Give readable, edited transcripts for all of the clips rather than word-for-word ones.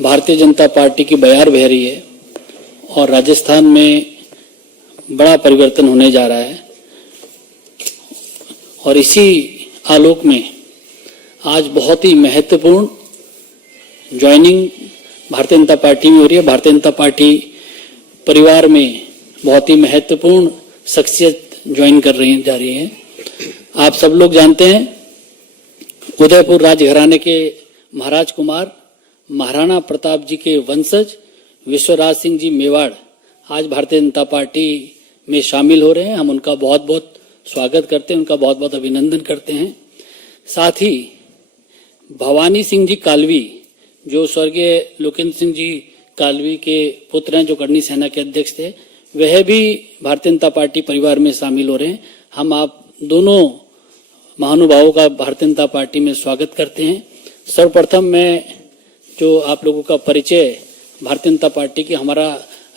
Bharatiya Janata party की बयार बह रही है और राजस्थान में बड़ा परिवर्तन होने जा रहा है। और इसी आलोक में आज बहुत ही महत्वपूर्ण ज्वाइनिंग भारतीय जनता पार्टी में हो रही है। भारतीय जनता पार्टी परिवार में बहुत ही महत्वपूर्ण शख्सियत ज्वाइन कर रही जा रही है। आप सब लोग जानते हैं, उदयपुर राजघराने के महाराज कुमार महाराणा प्रताप जी के वंशज विश्वराज सिंह जी मेवाड़ आज भारतीय जनता पार्टी में शामिल हो रहे हैं। हम उनका बहुत बहुत स्वागत करते हैं, उनका बहुत बहुत अभिनंदन करते हैं। साथ ही भवानी सिंह जी कालवी, जो स्वर्गीय लोकेंद्र सिंह जी कालवी के पुत्र हैं, जो करनी सेना के अध्यक्ष थे, वह भी भारतीय जनता पार्टी परिवार में शामिल हो रहे हैं। हम आप दोनों महानुभावों का भारतीय जनता पार्टी में स्वागत करते हैं। सर्वप्रथम मैं जो आप लोगों का परिचय भारतीय जनता पार्टी की, हमारा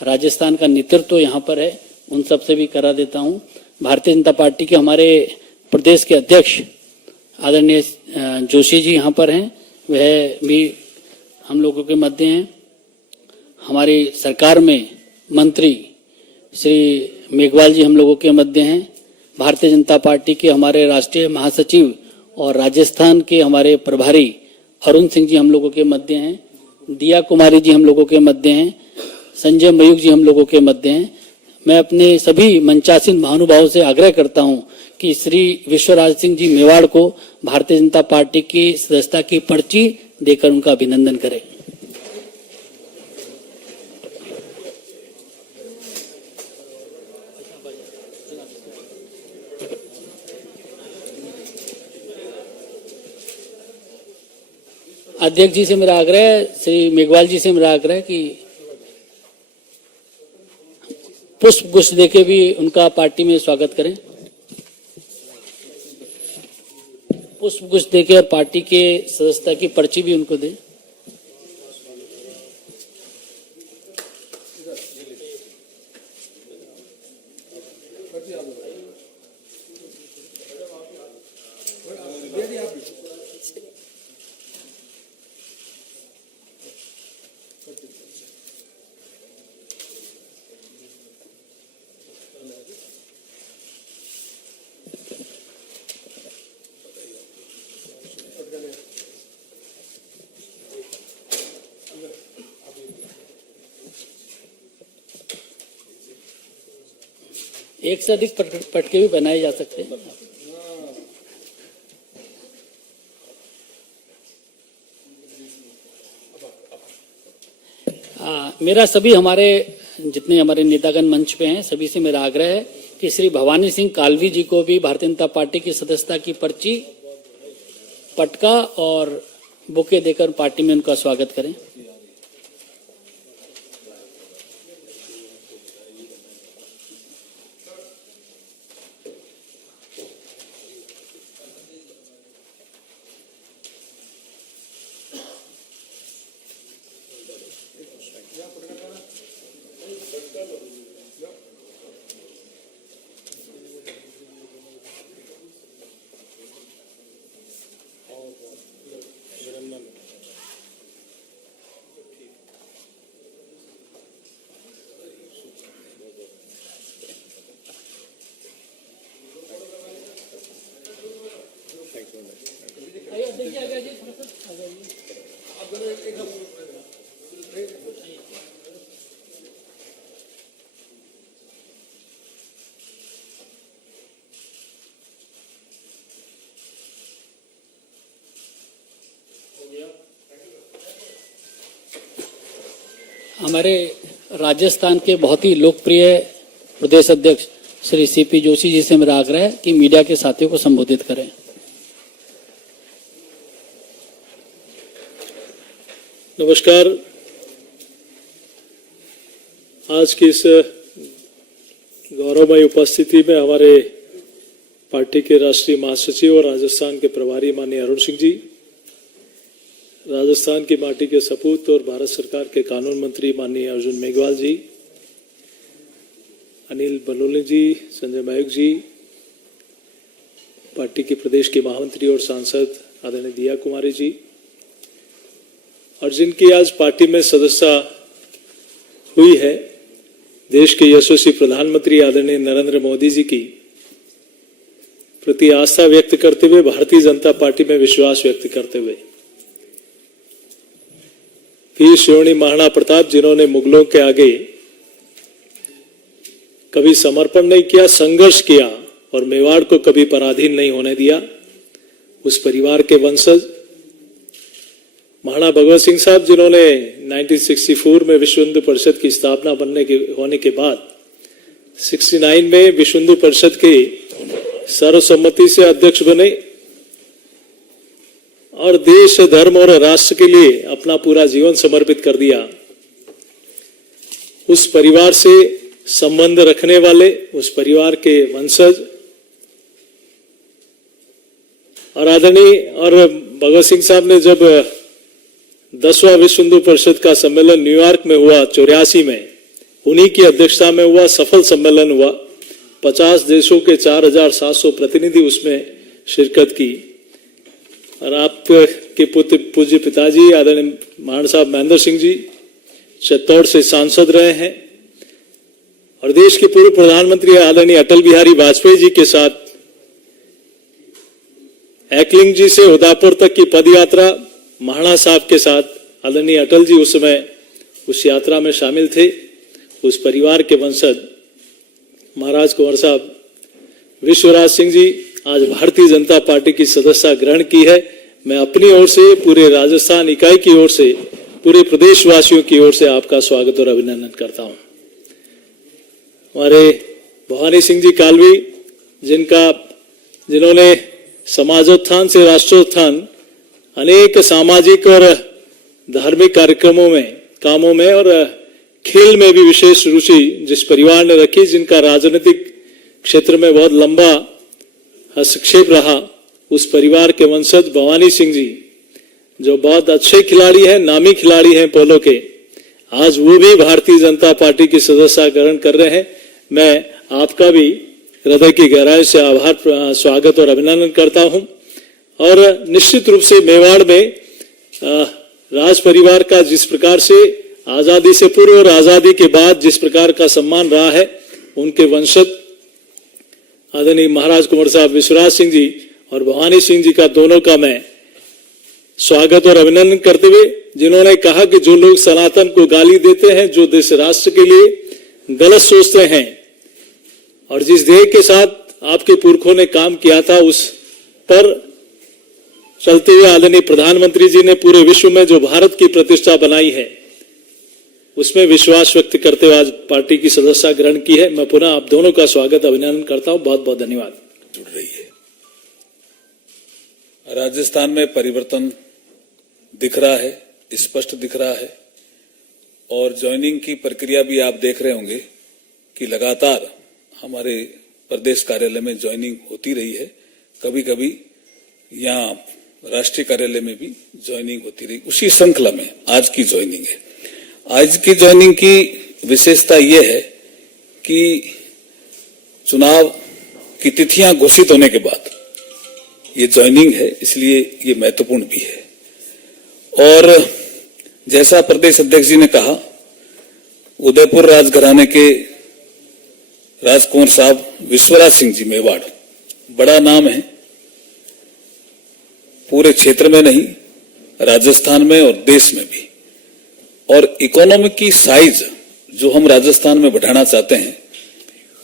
राजस्थान का नेतृत्व यहाँ पर है, उन सब से भी करा देता हूँ। भारतीय जनता पार्टी के हमारे प्रदेश के अध्यक्ष आदरणीय जोशी जी यहाँ पर हैं, वह भी हम लोगों के मध्य हैं। हमारी सरकार में मंत्री श्री मेघवाल जी हम लोगों के मध्य हैं। भारतीय जनता पार्टी के हमारे राष्ट्रीय महासचिव और राजस्थान के हमारे प्रभारी अरुण सिंह जी हम लोगों के मध्य हैं। दिया कुमारी जी हम लोगों के मध्य हैं। संजय मयूख जी हम लोगों के मध्य हैं। मैं अपने सभी मंचासीन महानुभावों से आग्रह करता हूं कि श्री विश्वराज सिंह जी मेवाड़ को भारतीय जनता पार्टी की सदस्यता की पर्ची देकर उनका अभिनंदन करें। अध्यक्ष जी से मेरा आग्रह, श्री मेघवाल जी से मेरा आग्रह कि पुष्प गुच्छ देके भी उनका पार्टी में स्वागत करें। पुष्प गुच्छ देके और पार्टी के सदस्यता की पर्ची भी उनको दें। एक से अधिक पटके भी बनाए जा सकते हैं। मेरा सभी हमारे जितने हमारे नेतागण मंच पे हैं, सभी से मेरा आग्रह है कि श्री भवानी सिंह कालवी जी को भी भारतीय जनता पार्टी की सदस्यता की पर्ची, पटका और बुके देकर पार्टी में उनका स्वागत करें। हमारे राजस्थान के बहुत ही लोकप्रिय प्रदेश अध्यक्ष श्री सीपी जोशी जी से मेरा आग्रह है कि मीडिया के साथियों को संबोधित करें। नमस्कार। आज की इस गौरवमयी उपस्थिति में हमारे पार्टी के राष्ट्रीय महासचिव और राजस्थान के प्रभारी माननीय अरुण सिंह जी, राजस्थान की माटी के सपूत और भारत सरकार के कानून मंत्री माननीय अर्जुन मेघवाल जी, अनिल बलूनी जी, संजय मयूख जी, पार्टी के प्रदेश के महामंत्री और सांसद आदरणीय दिया कुमारी जी, और जिनकी आज पार्टी में सदस्यता हुई है, देश के यशस्वी प्रधानमंत्री आदरणीय नरेंद्र मोदी जी की प्रति आस्था व्यक्त करते हुए, भारतीय जनता पार्टी में विश्वास व्यक्त करते हुए, वीर शिरोमणि महाराणा प्रताप जिन्होंने मुगलों के आगे कभी समर्पण नहीं किया, संघर्ष किया और मेवाड़ को कभी पराधीन नहीं होने दिया, उस परिवार के वंशज महाराणा भगवत सिंह साहब जिन्होंने 1964 में विश्व हिंदू परिषद की स्थापना होने के बाद 69 में विश्व हिंदू परिषद के सर्वसम्मति से अध्यक्ष बने और देश, धर्म और राष्ट्र के लिए अपना पूरा जीवन समर्पित कर दिया। उस परिवार से संबंध रखने वाले, उस परिवार के वंशज और आदरणीय और भगत सिंह साहब ने जब 10वां विश्व हिंदू परिषद का सम्मेलन न्यूयॉर्क में हुआ 84 में, उन्हीं की अध्यक्षता में हुआ, सफल सम्मेलन हुआ। 50 देशों के 4700 प्रतिनिधि उसमें शिरकत की और आपके पूज्य पिताजी आदरणीय महाराणा साहब महेंद्र सिंह जी चित्तौड़ से सांसद रहे हैं और देश के पूर्व प्रधानमंत्री आदरणीय अटल बिहारी वाजपेयी जी के साथ एकलिंग जी से उदयपुर तक की पद यात्रा महाराणा साहब के साथ आदरणीय अटल जी उस समय उस यात्रा में शामिल थे। उस परिवार के वंशज महाराज कुंवर साहब विश्वराज सिंह जी आज भारतीय जनता पार्टी की सदस्यता ग्रहण की है। मैं अपनी ओर से, पूरे राजस्थान इकाई की ओर से, पूरे प्रदेशवासियों की ओर से आपका स्वागत और अभिनंदन करता हूं। हमारे भवानी सिंह जी कालवी जिन्होंने समाजोत्थान से राष्ट्रोत्थान, अनेक सामाजिक और धार्मिक कार्यक्रमों में, कामों में और खेल में भी विशेष रुचि जिस परिवार ने रखी, जिनका राजनीतिक क्षेत्र में बहुत लंबा हस्तक्षेप रहा, उस परिवार के वंशज भवानी सिंह जी जो बहुत अच्छे खिलाड़ी हैं, नामी खिलाड़ी हैं पोलो के, आज वो भी भारतीय जनता पार्टी की सदस्यता ग्रहण कर रहे हैं। मैं आपका भी हृदय की गहराई से आभार, स्वागत और अभिनंदन करता हूं। और निश्चित रूप से मेवाड़ में राज परिवार का जिस प्रकार से आजादी से पूर्व और आजादी के बाद जिस प्रकार का सम्मान रहा है, उनके वंशज आदरणीय महाराज कुंवर साहब विश्वराज सिंह जी और भवानी सिंह जी का, दोनों का मैं स्वागत और अभिनंदन करते हुए, जिन्होंने कहा कि जो लोग सनातन को गाली देते हैं, जो देश राष्ट्र के लिए गलत सोचते हैं और जिस ध्येय के साथ आपके पुरखों ने काम किया था, उस पर चलते हुए आदरणीय प्रधानमंत्री जी ने पूरे विश्व में जो भारत की प्रतिष्ठा बनाई है, उसमें विश्वास व्यक्त करते हुए आज पार्टी की सदस्यता ग्रहण की है। मैं पुनः आप दोनों का स्वागत अभिनंदन करता हूं। बहुत बहुत धन्यवाद। जुड़ रही है, राजस्थान में परिवर्तन दिख रहा है, स्पष्ट दिख रहा है और ज्वाइनिंग की प्रक्रिया भी आप देख रहे होंगे कि लगातार हमारे प्रदेश कार्यालय में ज्वाइनिंग होती रही है। कभी कभी यहाँ राष्ट्रीय कार्यालय में भी ज्वाइनिंग होती रही। उसी श्रृंखला में आज की ज्वाइनिंग है। आज की ज्वाइनिंग की विशेषता यह है कि चुनाव की तिथियां घोषित होने के बाद ये ज्वाइनिंग है, इसलिए ये महत्वपूर्ण भी है। और जैसा प्रदेश अध्यक्ष जी ने कहा, उदयपुर राजघराने के राजकुंवर साहब विश्वराज सिंह जी मेवाड़ बड़ा नाम है, पूरे क्षेत्र में नहीं, राजस्थान में और देश में भी। और इकोनॉमिक की साइज जो हम राजस्थान में बढ़ाना चाहते हैं,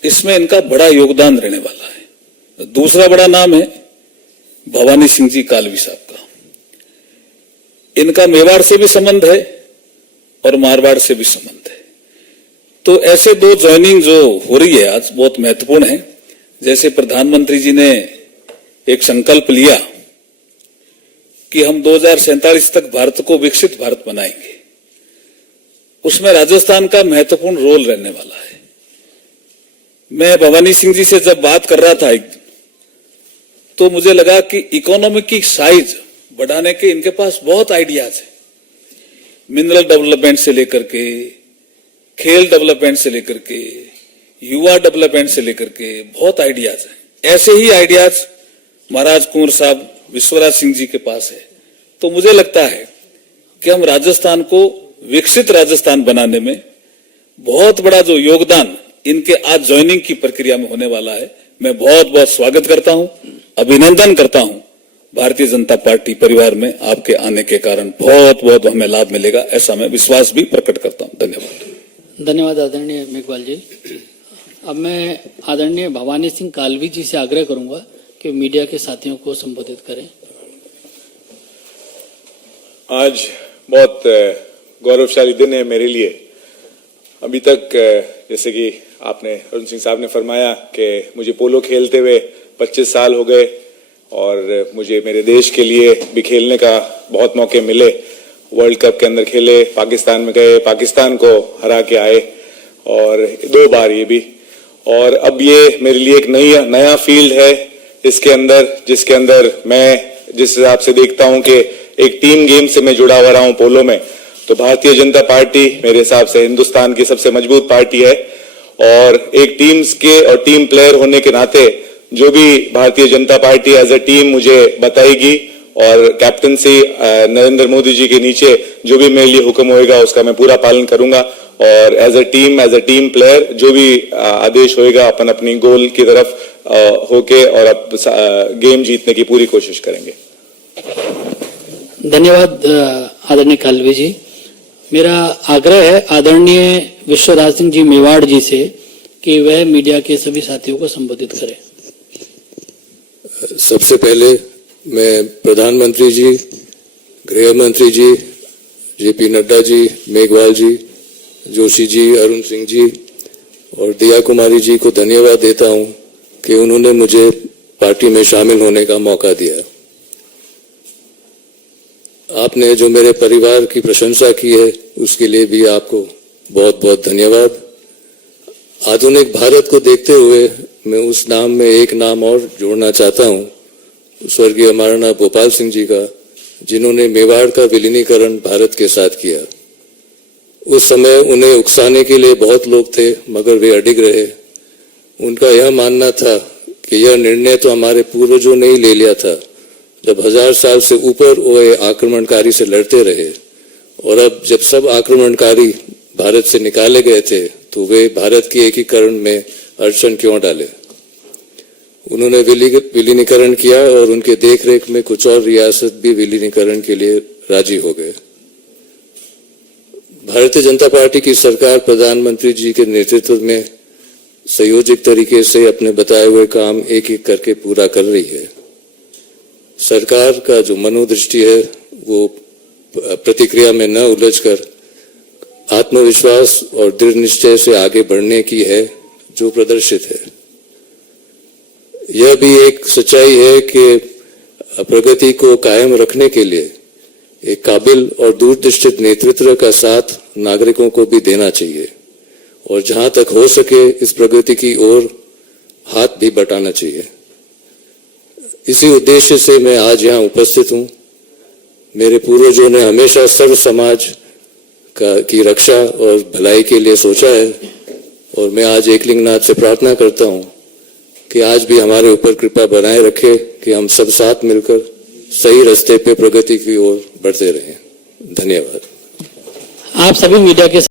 इसमें इनका बड़ा योगदान रहने वाला है। दूसरा बड़ा नाम है भवानी सिंह जी कालवी साहब का। इनका मेवाड़ से भी संबंध है और मारवाड़ से भी संबंध है। तो ऐसे दो ज्वाइनिंग जो हो रही है आज बहुत महत्वपूर्ण है। जैसे प्रधानमंत्री जी ने एक संकल्प लिया कि हम 2047 तक भारत को विकसित भारत बनाएंगे, उसमें राजस्थान का महत्वपूर्ण रोल रहने वाला है। मैं भवानी सिंह जी से जब बात कर रहा था तो मुझे लगा कि इकोनॉमी की साइज बढ़ाने के इनके पास बहुत आइडियाज है। मिनरल डेवलपमेंट से लेकर के, खेल डेवलपमेंट से लेकर के, युवा डेवलपमेंट से लेकर के बहुत आइडियाज हैं। ऐसे ही आइडियाज महाराज कुंवर साहब विश्वराज सिंह जी के पास है। तो मुझे लगता है कि हम राजस्थान को विकसित राजस्थान बनाने में बहुत बड़ा जो योगदान इनके आज ज्वाइनिंग की प्रक्रिया में होने वाला है, मैं बहुत बहुत स्वागत करता हूं, अभिनंदन करता हूं। भारतीय जनता पार्टी परिवार में आपके आने के कारण बहुत बहुत हमें लाभ मिलेगा, ऐसा मैं विश्वास भी प्रकट करता हूं। धन्यवाद। धन्यवाद आदरणीय मेघवाल जी। अब मैं आदरणीय भवानी सिंह कालवी जी से आग्रह करूंगा कि मीडिया के साथियों को संबोधित करें। आज बहुत गौरवशाली दिन है मेरे लिए। अभी तक जैसे कि आपने अरुण सिंह साहब ने फरमाया कि मुझे पोलो खेलते हुए 25 साल हो गए और मुझे मेरे देश के लिए भी खेलने का बहुत मौके मिले। वर्ल्ड कप के अंदर खेले, पाकिस्तान में गए, पाकिस्तान को हरा के आए और 2 बार ये भी। और अब ये मेरे लिए एक नया फील्ड है जिसके अंदर मैं जिस हिसाब से देखता हूं कि एक टीम गेम से मैं जुड़ा हुआ रहा हूं पोलो में, तो भारतीय जनता पार्टी मेरे हिसाब से हिंदुस्तान की सबसे मजबूत पार्टी है। और एक टीम्स के और टीम प्लेयर होने के नाते जो भी Bharatiya Janata party as a team मुझे बताएगी और कैप्टनसी नरेंद्र मोदी जी के नीचे जो भी मेरे लिए हुक्म होएगा उसका मैं पूरा पालन करूंगा। और एज अ टीम प्लेयर जो भी आदेश होएगा अपन अपनी गोल की तरफ होके और अब गेम जीतने की पूरी कोशिश करेंगे। धन्यवाद आदरणीय कालवी जी। मेरा आग्रह है आदरणीय विश्वराज सिंह जी मेवाड़ जी से कि वह मीडिया के सभी साथियों को संबोधित करें। सबसे पहले मैं प्रधानमंत्री जी, गृह मंत्री जी, जेपी नड्डा जी, मेघवाल जी, जोशी जी, अरुण सिंह जी और दिया कुमारी जी को धन्यवाद देता हूं कि उन्होंने मुझे पार्टी में शामिल होने का मौका दिया। आपने जो मेरे परिवार की प्रशंसा की है उसके लिए भी आपको बहुत बहुत धन्यवाद। आधुनिक भारत को देखते हुए मैं उस नाम में एक नाम और जोड़ना चाहता हूं, स्वर्गीय महाराणा भोपाल सिंह जी का, जिन्होंने मेवाड़ का विलीनीकरण भारत के साथ किया। उस समय उन्हें उकसाने के लिए बहुत लोग थे मगर वे अडिग रहे। उनका यह मानना था कि यह निर्णय तो हमारे पूर्वजों ने ही ले लिया था जब 1000 साल से ऊपर वे आक्रमणकारी से लड़ते रहे, और अब जब सब आक्रमणकारी भारत से निकाले गए थे तो वे भारत के एकीकरण में अड़चन क्यों डाले। उन्होंने विलीनीकरण किया और उनके देखरेख में कुछ और रियासत भी विलीनीकरण के लिए राजी हो गए। भारतीय जनता पार्टी की सरकार प्रधानमंत्री जी के नेतृत्व में संयोजित तरीके से अपने बताए हुए काम एक एक करके पूरा कर रही है। सरकार का जो मनोदृष्टि है वो प्रतिक्रिया में न उलझकर आत्मविश्वास और दृढ़ निश्चय से आगे बढ़ने की है जो प्रदर्शित है। यह भी एक सच्चाई है कि प्रगति को कायम रखने के लिए एक काबिल और दूरदृष्टि नेतृत्व का साथ नागरिकों को भी देना चाहिए और जहां तक हो सके इस प्रगति की ओर हाथ भी बटाना चाहिए। इसी उद्देश्य से मैं आज यहाँ उपस्थित हूँ। मेरे पूर्वजों ने हमेशा सर्व समाज की रक्षा और भलाई के लिए सोचा है और मैं आज एकलिंगनाथ से प्रार्थना करता हूँ कि आज भी हमारे ऊपर कृपा बनाए रखे कि हम सब साथ मिलकर सही रास्ते पे प्रगति की ओर बढ़ते रहें। धन्यवाद। आप सभी मीडिया के